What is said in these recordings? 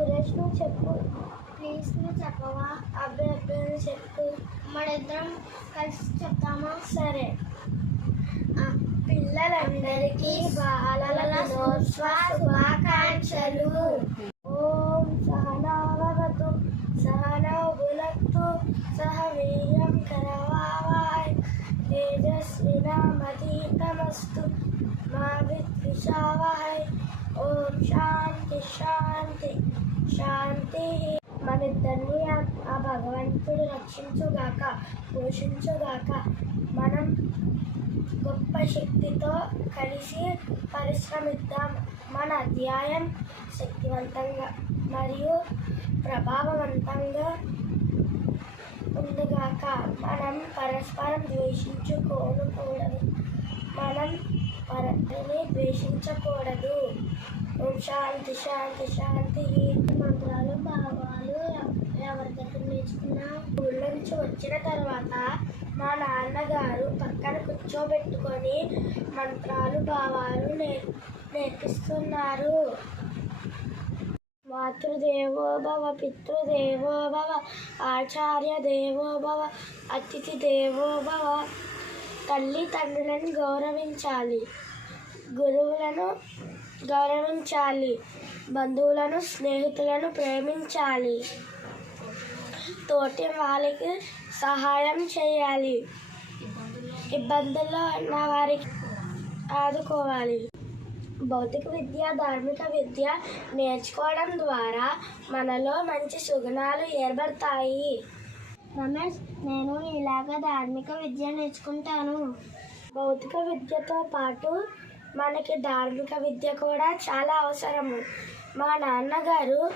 సురేష్ నువ్వు చెప్పు. ప్లీజ్ నువ్వు చెప్పవా? అబ్బాయి అబ్బాయి చెప్పు. మనిద్దరం కలిసి చెప్తామా? సరే. పిల్లలందరికీ బాలల శుభాకాంక్షలు. ఓం సహనావతు సహనౌ సహవీయం సహ వీర్యం కరవావాయ్. తేజస్వినామధీతమస్తు మా విద్విషావహై ఓం శాంతి శాంతి. శాంతి. మన ఇద్దరిని ఆ- భగవంతుడు రక్షించుగాక పోషించుగాక మనం గొప్ప శక్తితో కలిసి పరిశ్రమిద్దాం. మన అధ్యాయం శక్తివంతంగా మరియు ప్రభావవంతంగా ఉందిగాక. మనం పరస్పరం ద్వేషించుకోకూడదు. మనం పరని ద్వేషించకూడదు. ఓం శాంతి శాంతి శాంతి. మంత్రాలు భావాలు ఎవరి దగ్గర నేర్చుకున్నా? ఊళ్ళో నుంచి వచ్చిన తర్వాత మా నాన్నగారు పక్కన కూర్చోబెట్టుకొని మంత్రాలు భావాలు నేర్ నేర్పిస్తున్నారు. మాతృదేవో భవ పితృదేవో భవ ఆచార్య దేవో భవ అతిథి దేవో భవ. తల్లి తండ్రులను గౌరవించాలి. గురువులను గౌరవించాలి. బంధువులను స్నేహితులను ప్రేమించాలి. తోటి వాళ్ళకి సహాయం చేయాలి. ఇబ్బందుల్లో ఉన్న వారికి ఆదుకోవాలి. భౌతిక విద్య ధార్మిక విద్య నేర్చుకోవడం ద్వారా మనలో మంచి సుగుణాలు ఏర్పడతాయి. రమేష్ నేను ఇలాగ ధార్మిక విద్య నేర్చుకుంటాను. భౌతిక విద్యతో పాటు మనకి ధార్మిక విద్య కూడా చాలా అవసరము. మా నాన్నగారు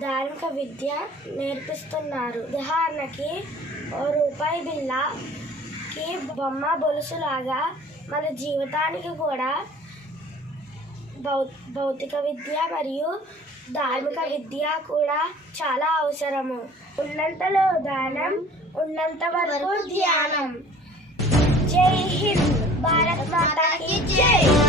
ధార్మిక విద్య నేర్పిస్తున్నారు. ఉదాహరణకి ఓ రూపాయి బిల్లకి బొమ్మ బొలుసులాగా మన జీవితానికి కూడా భౌ భౌతిక విద్య మరియు ధార్మిక విద్య కూడా చాలా అవసరము. ఉన్నంతలో దానం ఉన్నంత వరకు ధ్యానం. జై హింద్. భారత్ జై.